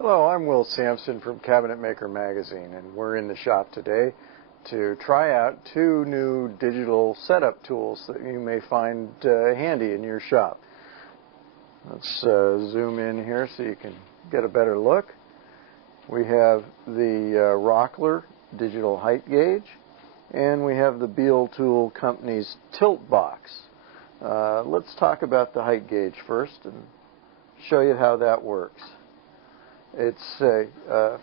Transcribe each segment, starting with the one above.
Hello, I'm Will Sampson from Cabinet Maker Magazine, and we're in the shop today to try out two new digital setup tools that you may find handy in your shop. Let's zoom in here so you can get a better look. We have the Rockler digital height gauge, and we have the Beall Tool Company's Tilt Box. Let's talk about the height gauge first and show you how that works. It's a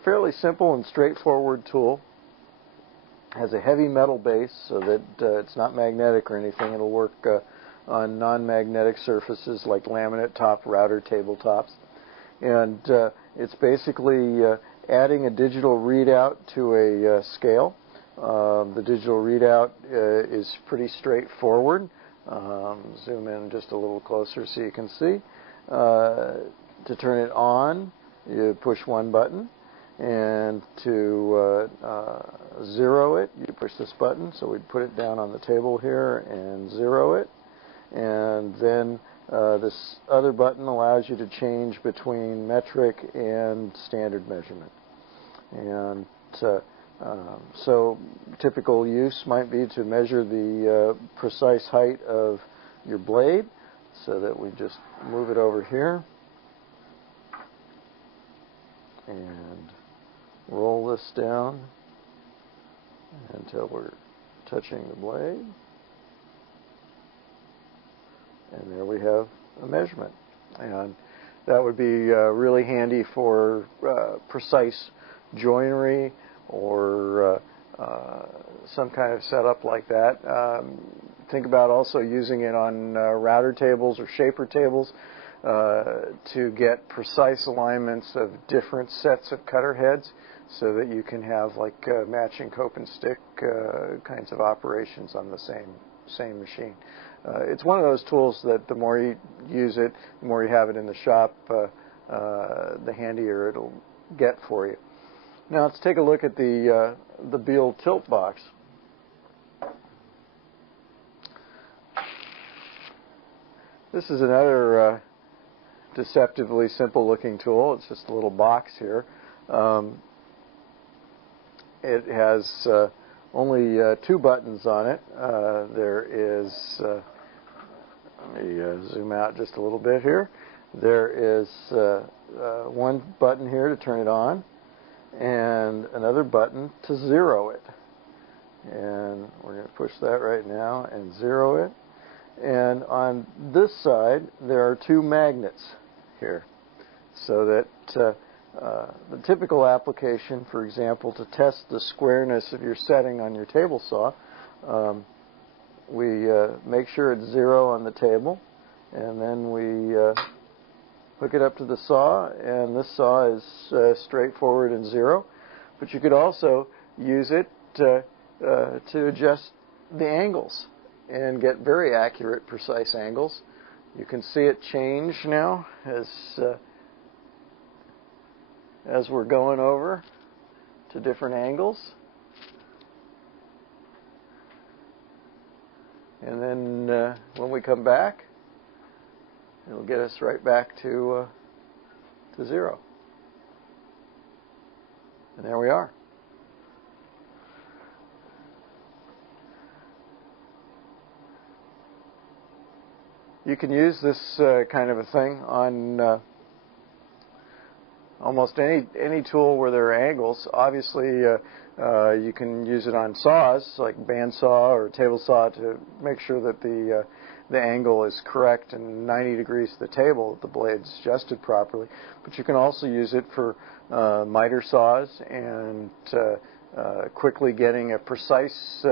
fairly simple and straightforward tool. It has a heavy metal base so that it's not magnetic or anything. It'll work on non-magnetic surfaces like laminate top router tabletops. And it's basically adding a digital readout to a scale. The digital readout is pretty straightforward. Zoom in just a little closer so you can see. To turn it on, you push one button, and to zero it, you push this button. So we'd put it down on the table here and zero it. And then this other button allows you to change between metric and standard measurement. And so typical use might be to measure the precise height of your blade, so that we just move it over here and roll this down until we're touching the blade. And there we have a measurement. And that would be really handy for precise joinery or some kind of setup like that. Think about also using it on router tables or shaper tables to get precise alignments of different sets of cutter heads, so that you can have like matching cope and stick kinds of operations on the same machine. It's one of those tools that the more you use it, the more you have it in the shop, the handier it'll get for you. Now let's take a look at the Beall Tilt Box. This is another deceptively simple looking tool. It's just a little box here. It has only two buttons on it. There is, let me zoom out just a little bit here. There is one button here to turn it on, and another button to zero it. And we're going to push that right now and zero it. And on this side, there are two magnets here, so that the typical application, for example, to test the squareness of your setting on your table saw, we make sure it's zero on the table, and then we hook it up to the saw, and this saw is straightforward and zero. But you could also use it to adjust the angles and get very accurate, precise angles. You can see it change now as we're going over to different angles. And then when we come back, it'll get us right back to zero. And there we are. You can use this kind of a thing on almost any tool where there are angles. Obviously, you can use it on saws, like bandsaw or table saw, to make sure that the angle is correct and 90 degrees to the table, that the blade's adjusted properly. But you can also use it for miter saws and quickly getting a precise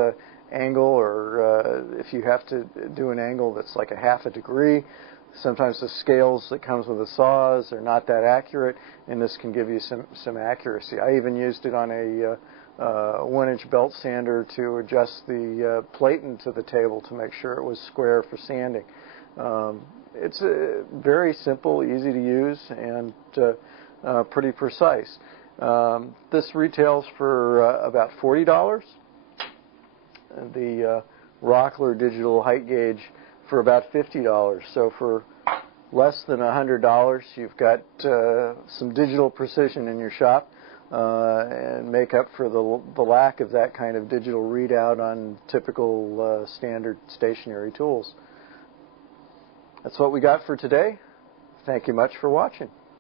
angle, or if you have to do an angle that's like a half a degree. Sometimes the scales that comes with the saws are not that accurate, and this can give you some accuracy. I even used it on a 1-inch belt sander to adjust the platen to the table to make sure it was square for sanding. It's very simple, easy to use, and pretty precise. This retails for about $40. The Rockler digital height gauge for about $50. So for less than $100, you've got some digital precision in your shop and make up for the lack of that kind of digital readout on typical standard stationary tools. That's what we got for today. Thank you much for watching.